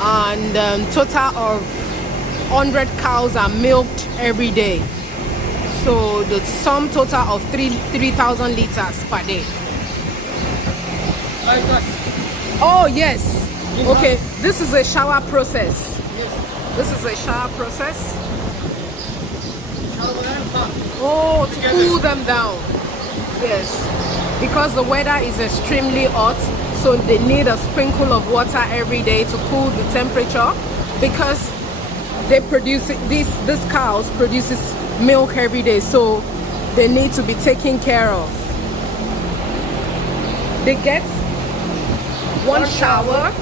and total of 100 cows are milked every day. So the sum total of 3,000 liters per day. Like that. Oh yes. Okay, this is a shower process. Yes. This is a shower process. Shower and fan. Oh, to cool them down. Yes, because the weather is extremely hot, so they need a sprinkle of water every day to cool the temperature, because they produce this cows produces milk every day, so they need to be taken care of. They get one shower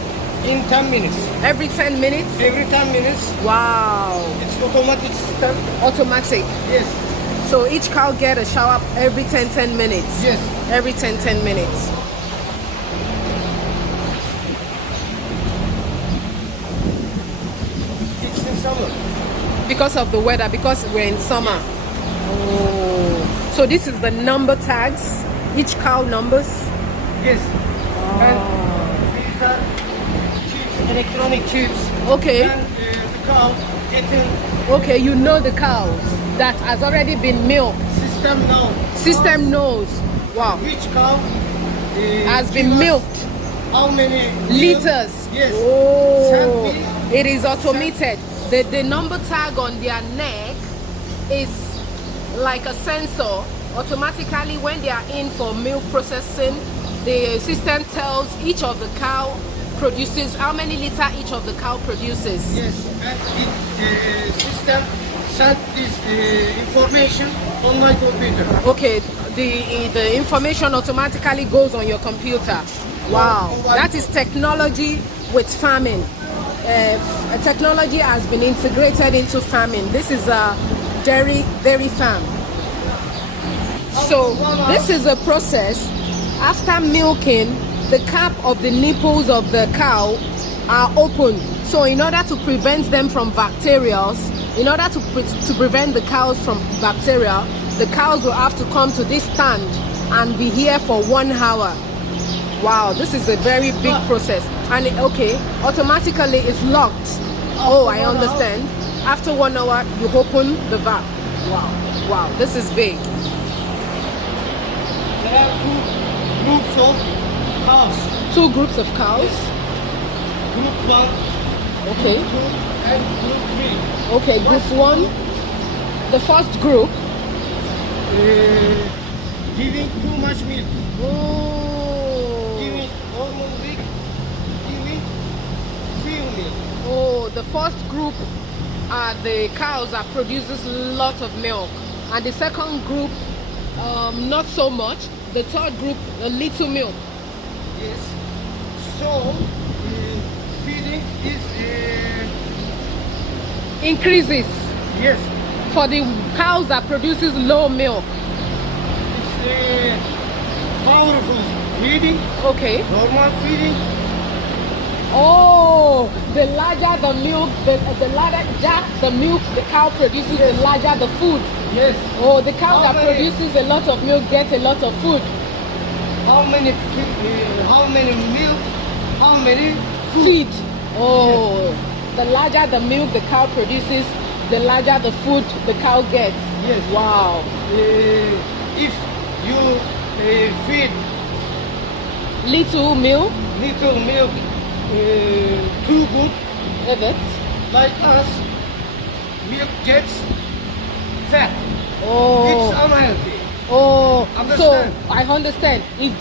in 10 minutes. every 10 minutes. Every 10 minutes. Wow. It's automatic system. Automatic. Yes. So each cow get a shower every 10 minutes. Yes. Every 10 minutes. It's in summer. Because of the weather, because we're in summer. Oh. So this is the number tags, each cow numbers. Yes. And these are chips, electronic chips. Okay. And the cow getting Okay, you know the cows that has already been milked. system now. System knows. Wow. Which cow Has been give us milked. how many Liters. Yes. Oh. Send me. It is automated. The number tag on their neck is like a sensor. Automatically, when they are in for milk processing, the system tells each of the cow produces how many liter each of the cow produces. Yes, and it system sent this information on my computer. Okay, the information automatically goes on your computer. Wow, that is technology with farming. Technology has been integrated into farming. This is a dairy farm. So this is a process. After milking, the cap of the nipples of the cow are open. So in order to prevent them from bacteria, in order to prevent the cows from bacteria, the cows will have to come to this stand and be here for 1 hour. Wow, this is a very big process. And okay, automatically it's locked. Oh, I understand. After 1 hour, you open the valve. Wow, wow, this is big. There are two groups of cows. 2 groups of cows. Group 1, Okay. Group 2, and Group 3. Okay, group 1. The first group. Giving too much milk. Oh. Giving almost weak. Giving few milk. Oh, the first group are the cows that produces lots of milk, and the second group not so much. The third group a little milk. Yes. So feeding is Increases yes. for the cows that produces low milk. It's powerful feeding, Okay. normal feeding. Oh, the larger the milk, the larger the milk the cow produces, the larger the food. Yes. Oh, the cow that produces a lot of milk gets a lot of food. How many milk? How many Feed. Oh, the larger the milk the cow produces, the larger the food the cow gets. Yes. Wow. If you feed Little milk. little milk too good, Evet. like us, milk gets fat. Oh. It's unhealthy. Oh. Understand? So I understand. If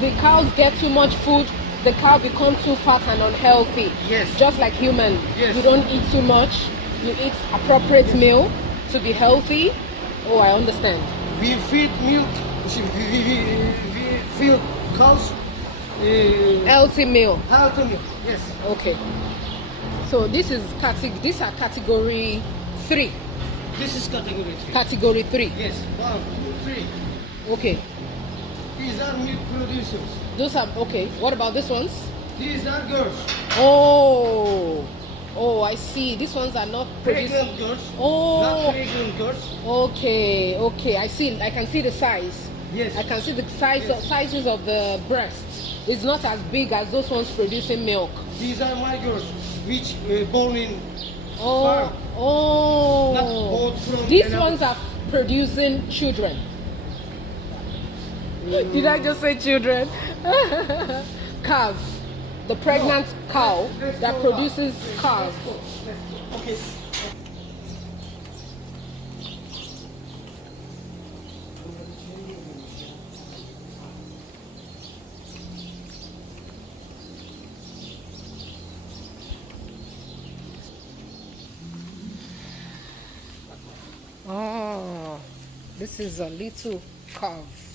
the cows get too much food, the cow becomes too fat and unhealthy. Yes. Just like human. Yes. You don't eat too much. You eat appropriate meal to be healthy. Oh, I understand. We feed milk. We feed cows Healthy meal. healthy milk. Yes. Okay. So these are category 3. This is category 3. Category 3. Yes. 1, 2, 3. Okay. These are milk producers. Those are okay. What about these ones? These are girls. Oh. Oh, I see. These ones are not producing. Pregnant girls. Oh. Not pregnant girls. Okay. Okay. I see. I can see the size. Yes. I can see the size Yes. sizes of the breasts. It's not as big as those ones producing milk. These are my girls, which born in Oh, farm. Not bought oh. from These another- ones are producing children. Did I just say children? Calves. The pregnant cow Let's that go produces back. calves. Let's go. Okay. Oh, this is a little calf.